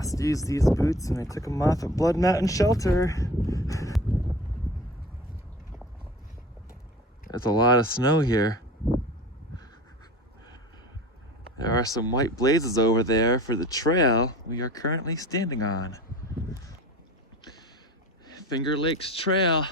last used these boots and I took them off at Blood Mountain Shelter. There's a lot of snow here. There are some white blazes over there for the trail we are currently standing on. Fingerlakes Trail.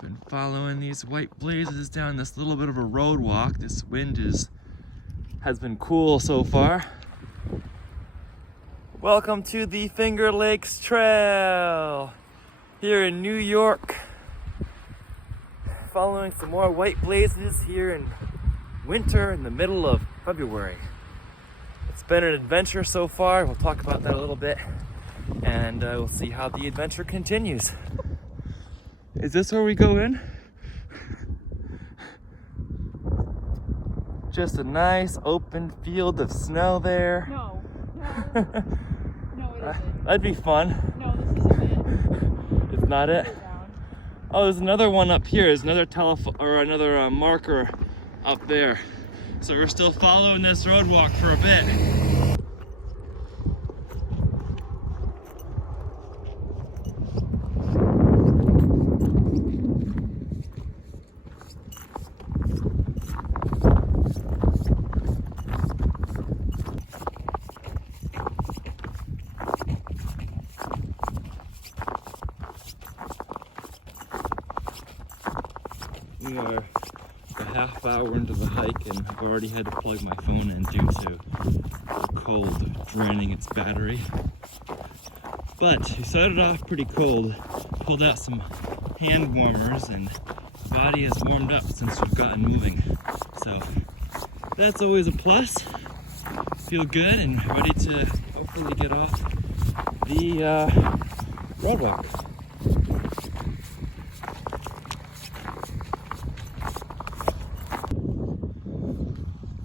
Been following these white blazes down this little bit of a road walk. This wind has been cool so far. Welcome to the Fingerlakes Trail here in New York. Following some more white blazes here in winter in the middle of February. It's been an adventure so far. We'll talk about that a little bit and we'll see how the adventure continues. Is this where we go in? Just a nice open field of snow there. No, it isn't. That'd be fun. No, this isn't it. It's not it? Oh, there's another one up here. There's another another marker up there. So we're still following this road walk for a bit. We are a half hour into the hike and I've already had to plug my phone in due to the cold draining its battery. But we started off pretty cold, pulled out some hand warmers, and the body has warmed up since we've gotten moving. So that's always a plus. Feel good and ready to hopefully get off the road walk.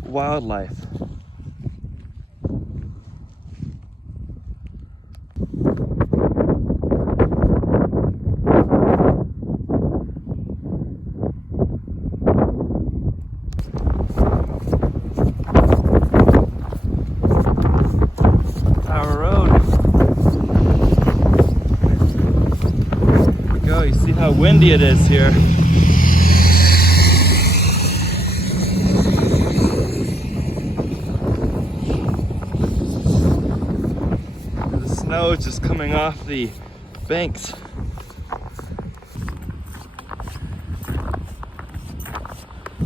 Wildlife. Our road. There we go. You see how windy it is here. Snow just coming off the banks.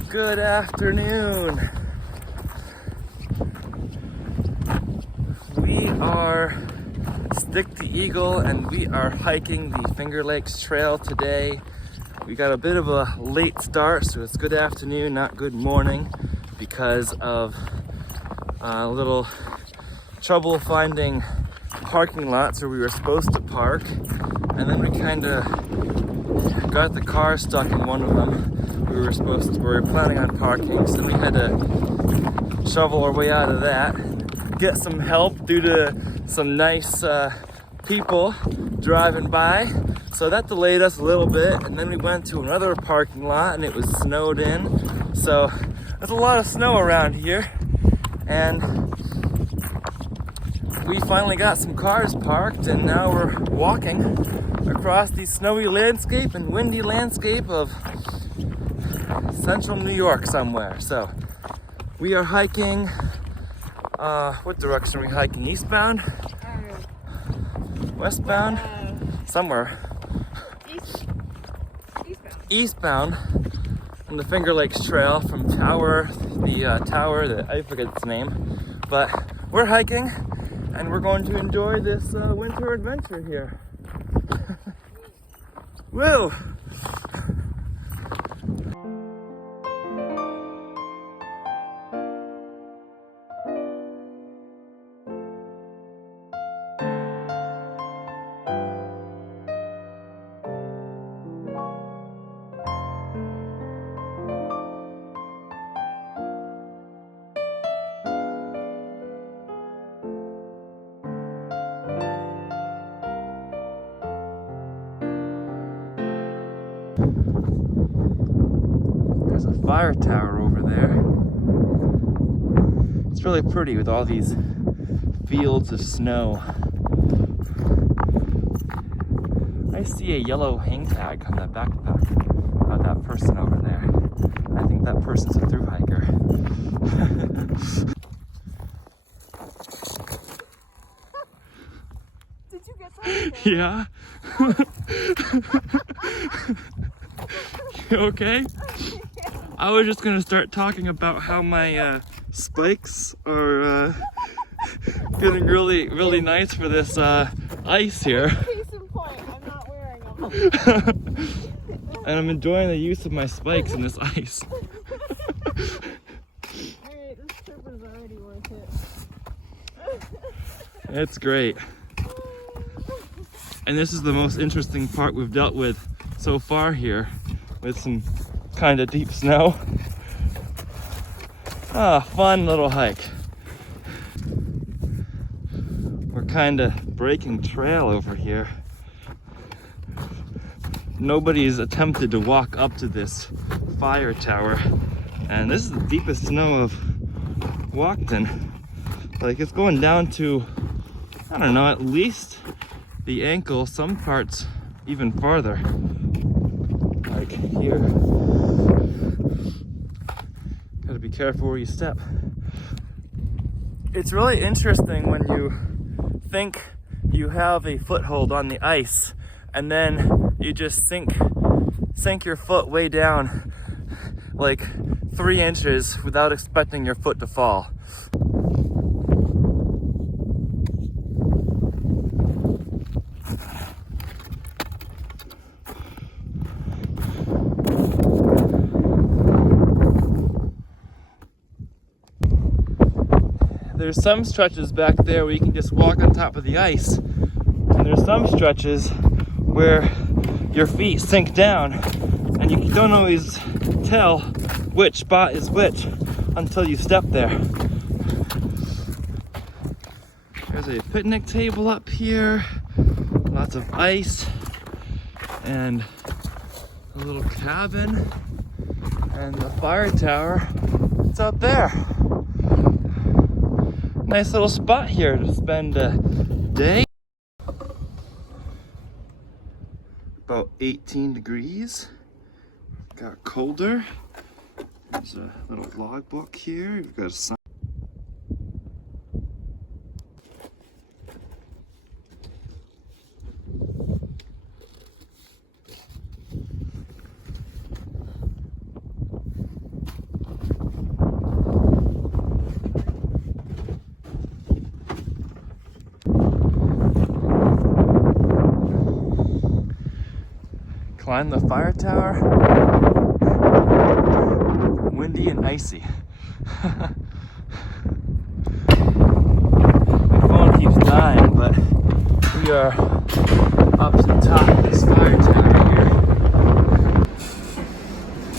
Good afternoon. We are Stick the Eagle and we are hiking the Fingerlakes Trail today. We got a bit of a late start, so it's good afternoon, not good morning, because of a little trouble finding parking lots where we were supposed to park, and then we kind of got the car stuck in one of them. We were planning on parking, so we had to shovel our way out of that, get some help due to some nice people driving by. So that delayed us a little bit, and then we went to another parking lot and it was snowed in. So there's a lot of snow around here, and we finally got some cars parked, and now we're walking across the snowy landscape and windy landscape of central New York somewhere. So we are hiking, what direction are we hiking? Eastbound? Westbound? Somewhere. Eastbound on the Fingerlakes Trail from the tower that I forget its name. But we're hiking, and we're going to enjoy this winter adventure here. Woo! There's a fire tower over there. It's really pretty with all these fields of snow. I see a yellow hang tag on the backpack of that person over there. I think that person's a thru hiker. Did you get that? Yeah? You okay? I was just gonna start talking about how my spikes are getting really nice for this ice here. Case in point, I'm not wearing them. And I'm enjoying the use of my spikes in this ice. Alright, this trip is already worth it. It's great. And this is the most interesting part we've dealt with so far here, with some kind of deep snow. Ah, fun little hike. We're kind of breaking trail over here. Nobody's attempted to walk up to this fire tower, and this is the deepest snow I've walked in. Like, it's going down to, I don't know, at least the ankle, some parts even farther. Like here. Gotta be careful where you step. It's really interesting when you think you have a foothold on the ice and then you just sink your foot way down like 3 inches without expecting your foot to fall. There's some stretches back there where you can just walk on top of the ice, and there's some stretches where your feet sink down and you don't always tell which spot is which until you step there. There's a picnic table up here, lots of ice, and a little cabin, and the fire tower, it's out there. Nice little spot here to spend a day. About 18 degrees. Got colder. There's a little logbook here. You've got a sign. Climb the fire tower. Windy and icy. My phone keeps dying, but we are up to the top of this fire tower here.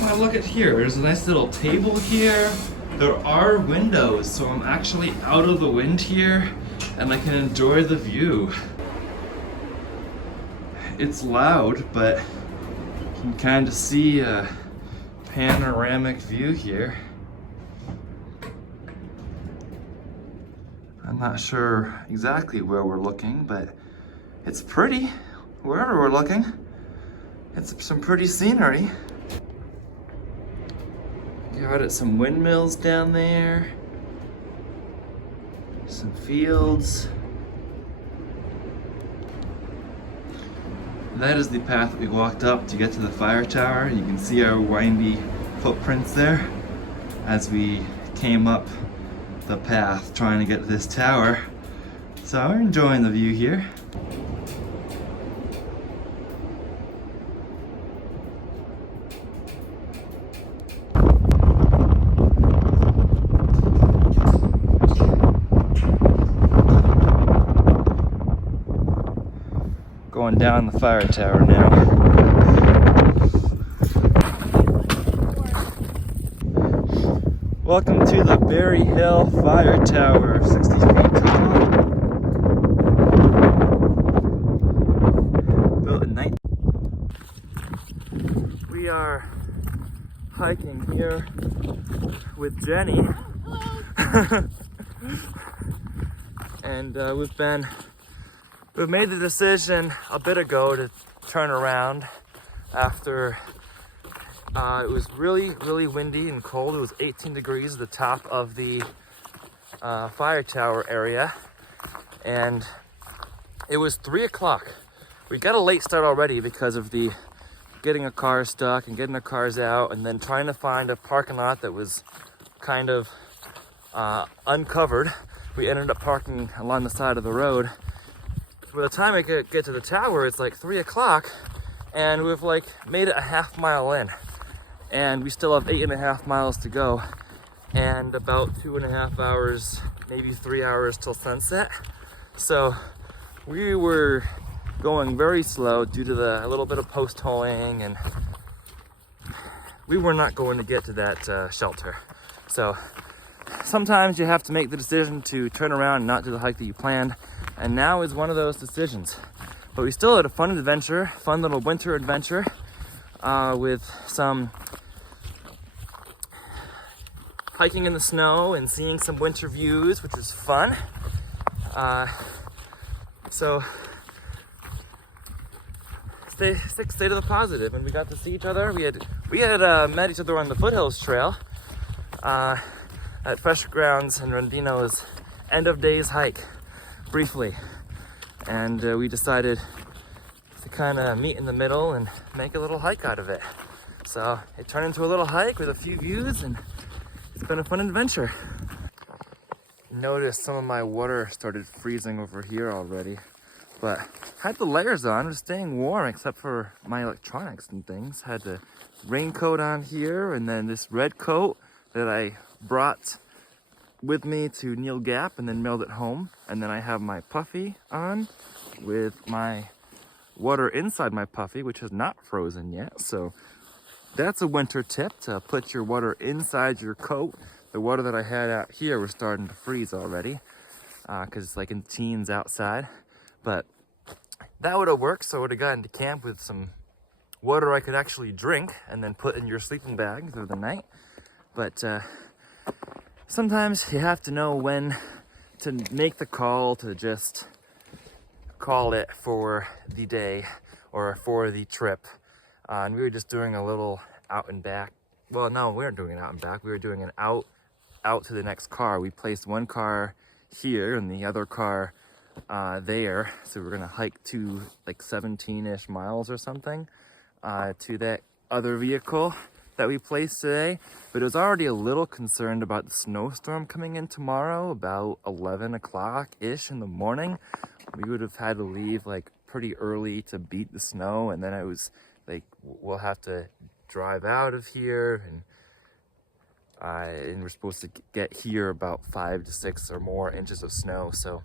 Well, look at here. There's a nice little table here. There are windows, so I'm actually out of the wind here and I can enjoy the view. It's loud, but you can kind of see a panoramic view here. I'm not sure exactly where we're looking, but it's pretty wherever we're looking. It's some pretty scenery. Got it, some windmills down there, some fields. That is the path that we walked up to get to the fire tower. You can see our windy footprints there as we came up the path trying to get to this tower. So we're enjoying the view here. Going down the fire tower now. Welcome to the Berry Hill Fire Tower, 60 feet tall. Built in 19. We are hiking here with Jenny. and we've made the decision a bit ago to turn around after it was really windy and cold. It was 18 degrees at the top of the fire tower area, and it was 3 o'clock. We got a late start already because of the getting a car stuck and getting the cars out, and then trying to find a parking lot that was kind of uncovered. We ended up parking along the side of the road. By the time we get to the tower, it's like 3 o'clock, and we've like made it a half mile in, and we still have 8.5 miles to go, and about 2.5 hours, maybe 3 hours till sunset. So we were going very slow due to a little bit of post holing, and we were not going to get to that shelter. So sometimes you have to make the decision to turn around and not do the hike that you planned, and now is one of those decisions. But we still had a fun adventure, fun little winter adventure with some hiking in the snow and seeing some winter views, which is fun. So stay to the positive, and we got to see each other. We had met each other on the Foothills Trail at Fresh Grounds and Rondino's end of days hike briefly, and we decided to kind of meet in the middle and make a little hike out of it. So it turned into a little hike with a few views, and it's been a fun adventure. Noticed some of my water started freezing over here already, but had the layers on, was staying warm except for my electronics and things. Had the raincoat on here, and then this red coat that I brought with me to Neil Gap and then mailed it home. And then I have my puffy on with my water inside my puffy, which is not frozen yet. So that's a winter tip, to put your water inside your coat. The water that I had out here was starting to freeze already because it's like in the teens outside. But that would have worked, so I would have gotten to camp with some water I could actually drink and then put in your sleeping bag through the night. But sometimes you have to know when to make the call to just call it for the day or for the trip. And we were just doing a little out and back. Well, no, we weren't doing an out and back. We were doing an out to the next car. We placed one car here and the other car there. So we're gonna hike to like 17-ish miles or something to that other vehicle that we placed today. But it was already a little concerned about the snowstorm coming in tomorrow, about 11 o'clock-ish in the morning. We would have had to leave like pretty early to beat the snow, and then I was like, we'll have to drive out of here, and we're supposed to get here about 5 to 6 or more inches of snow. So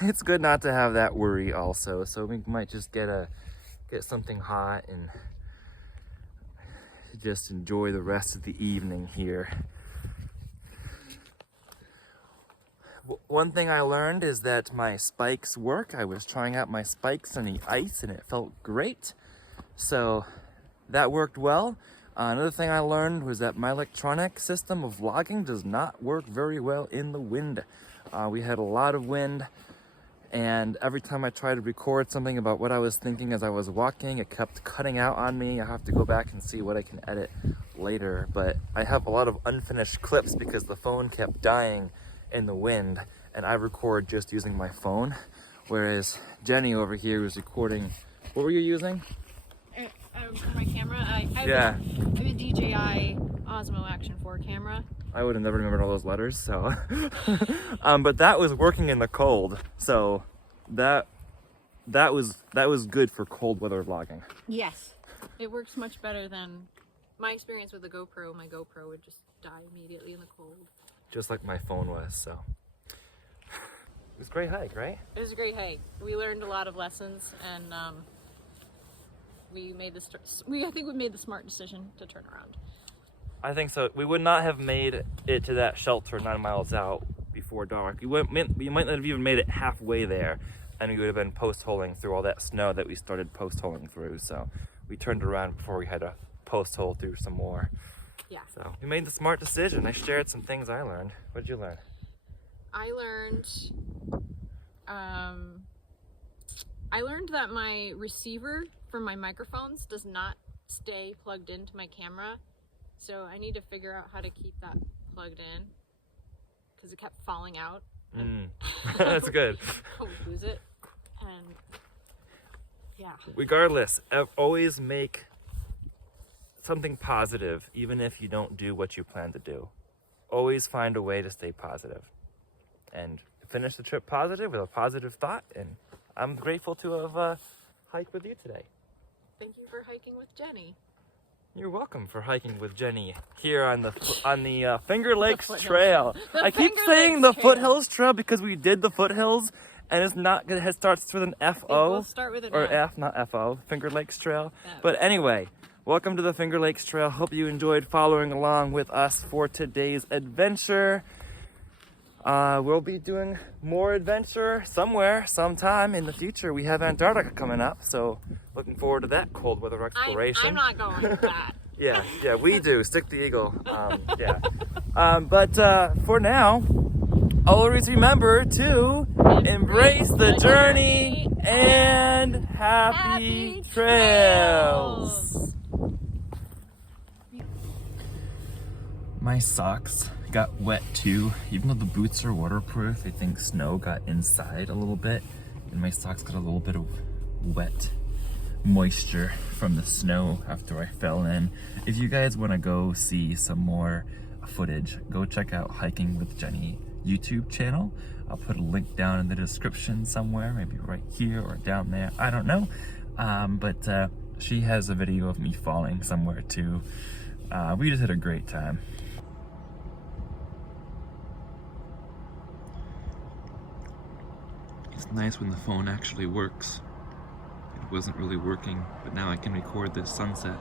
it's good not to have that worry also. So we might just get something hot and just enjoy the rest of the evening here. One thing I learned is that my spikes work. I was trying out my spikes on the ice and it felt great. So that worked well. Another thing I learned was that my electronic system of vlogging does not work very well in the wind. We had a lot of wind, and every time I tried to record something about what I was thinking as I was walking, it kept cutting out on me. I have to go back and see what I can edit later. But I have a lot of unfinished clips because the phone kept dying in the wind, and I record just using my phone, whereas Jenny over here was recording. What were you using? For my camera, I have a DJI Osmo Action 4 camera. I would have never remembered all those letters, so. But that was working in the cold, so that was good for cold weather vlogging. Yes, it works much better than my experience with the GoPro. My GoPro would just die immediately in the cold. Just like my phone was, so. It was a great hike, right? It was a great hike. We learned a lot of lessons, and we made I think we made the smart decision to turn around. I think so. We would not have made it to that shelter 9 miles out before dark. We might not have even made it halfway there, and we would have been post-holing through all that snow that we started post-holing through. So we turned around before we had to post-hole through some more. Yeah. So we made the smart decision. I shared some things I learned. What did you learn? I learned that my receiver for my microphones does not stay plugged into my camera, so I need to figure out how to keep that plugged in because it kept falling out. That's good. I would lose it, and yeah. Regardless, always make something positive, even if you don't do what you plan to do. Always find a way to stay positive and finish the trip positive with a positive thought. And I'm grateful to have hiked with you today. Thank you for hiking with Jenny. You're welcome for hiking with Jenny here on the Fingerlakes foothills. Trail. I keep Fingerlakes saying the Trail. foothills trail because we did the foothills, and it's not good. It starts with an F It O will start with an or F. F, not F O. Fingerlakes Trail. F. But anyway, welcome to the Fingerlakes Trail. Hope you enjoyed following along with us for today's adventure. We'll be doing more adventure somewhere, sometime in the future. We have Antarctica coming up, so looking forward to that cold weather exploration. I'm not going with that. Yeah, we do. Stick the eagle. But for now, always remember to embrace the journey and happy trails. My socks got wet too. Even though the boots are waterproof, I think snow got inside a little bit, and my socks got a little bit of wet moisture from the snow after I fell in. If you guys want to go see some more footage, go check out Hiking with Jenny YouTube channel. I'll put a link down in the description somewhere, maybe right here or down there, I don't know. But she has a video of me falling somewhere too. We just had a great time. It's nice when the phone actually works. It wasn't really working, but now I can record this sunset.